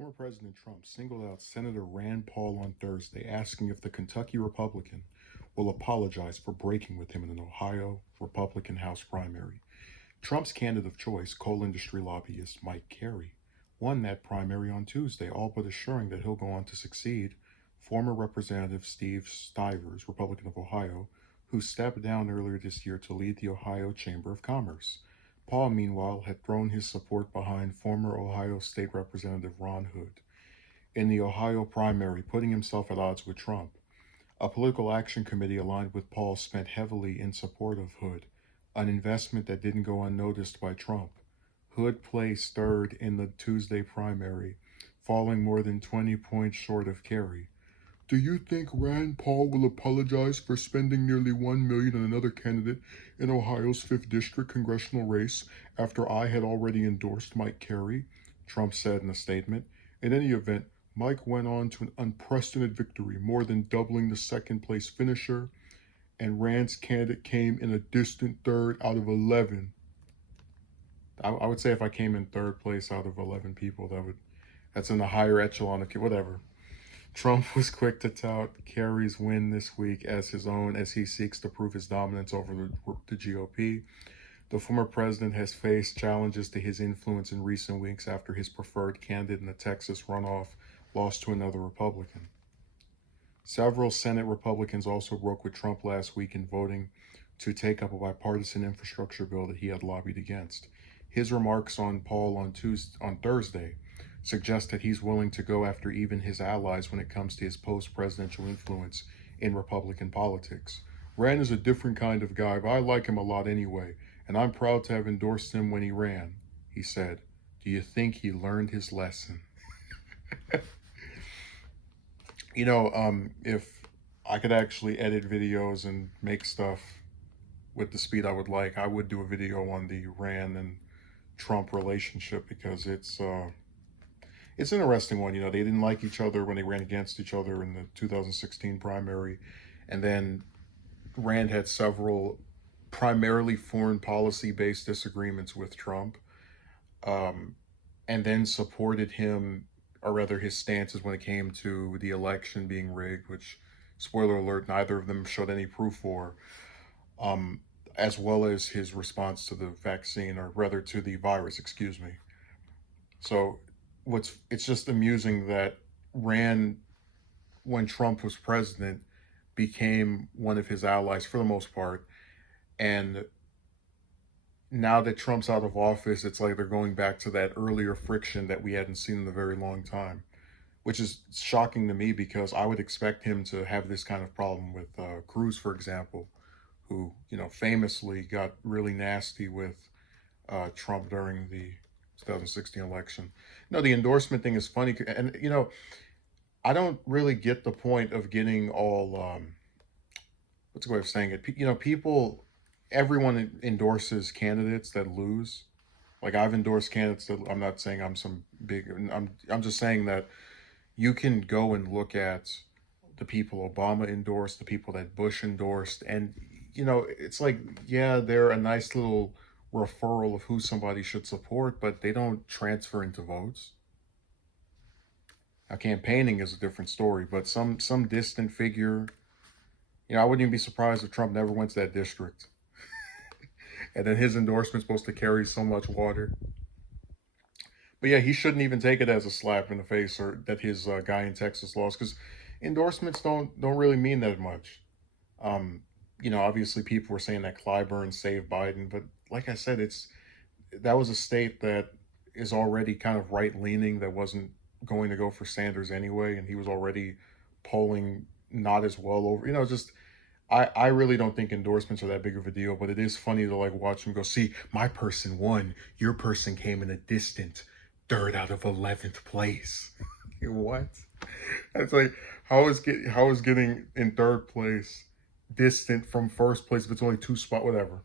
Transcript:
Former President Trump singled out Senator Rand Paul on Thursday, asking if the Kentucky Republican will apologize for breaking with him in an Ohio Republican House primary. Trump's candidate of choice, coal industry lobbyist Mike Carey, won that primary on Tuesday, all but assuring that he'll go on to succeed former Representative Steve Stivers, Republican of Ohio, who stepped down earlier this year to lead the Ohio Chamber of Commerce. Paul, meanwhile, had thrown his support behind former Ohio State Representative Ron Hood in the Ohio primary, putting himself at odds with Trump. A political action committee aligned with Paul spent heavily in support of Hood, an investment that didn't go unnoticed by Trump. Hood placed third in the Tuesday primary, falling more than 20 points short of Carey. Do you think Rand Paul will apologize for spending nearly $1 million on another candidate in Ohio's 5th District congressional race after I had already endorsed Mike Carey? Trump said in a statement. In any event, Mike went on to an unprecedented victory, more than doubling the second-place finisher, and Rand's candidate came in a distant third out of 11. I would say if I came in third place out of 11 people, that's in the higher echelon of whatever. Trump was quick to tout Carey's win this week as his own as he seeks to prove his dominance over the GOP. The former president has faced challenges to his influence in recent weeks after his preferred candidate in the Texas runoff lost to another Republican. Several Senate Republicans also broke with Trump last week in voting to take up a bipartisan infrastructure bill that he had lobbied against. His remarks on Paul on Thursday suggest that he's willing to go after even his allies when it comes to his post-presidential influence in Republican politics. Rand is a different kind of guy, but I like him a lot anyway, and I'm proud to have endorsed him when he ran, he said. Do you think he learned his lesson? If I could actually edit videos and make stuff with the speed I would like, I would do a video on the Rand and Trump relationship because it's an interesting one. They didn't like each other when they ran against each other in the 2016 primary. And then Rand had several primarily foreign policy-based disagreements with Trump, and then supported him, or rather his stances when it came to the election being rigged, which, spoiler alert, neither of them showed any proof for, as well as his response to the vaccine, or rather to the virus, excuse me. So it's just amusing that Rand, when Trump was president, became one of his allies for the most part. And now that Trump's out of office, it's like they're going back to that earlier friction that we hadn't seen in a very long time, which is shocking to me because I would expect him to have this kind of problem with Cruz, for example, who, famously got really nasty with Trump during the 2016 election. No, the endorsement thing is funny. And, I don't really get the point of getting all, what's the way of saying it? Everyone endorses candidates that lose. Like, I've endorsed candidates that, I'm not saying I'm some big, I'm just saying that you can go and look at the people Obama endorsed, the people that Bush endorsed, and, it's like, yeah, they're a nice little referral of who somebody should support, but they don't transfer into votes. Now, campaigning is a different story, but some distant figure, I wouldn't even be surprised if Trump never went to that district. And then his endorsement's supposed to carry so much water. But yeah, he shouldn't even take it as a slap in the face, or that his guy in Texas lost, because endorsements don't really mean that much. Obviously people were saying that Clyburn saved Biden, but like I said, that was a state that is already kind of right-leaning, that wasn't going to go for Sanders anyway, and he was already polling not as well over, I really don't think endorsements are that big of a deal, but it is funny to watch him go, see, my person won, your person came in a distant third out of 11th place. What? It's like, how is getting in third place distant from first place if it's only 2 spots, whatever.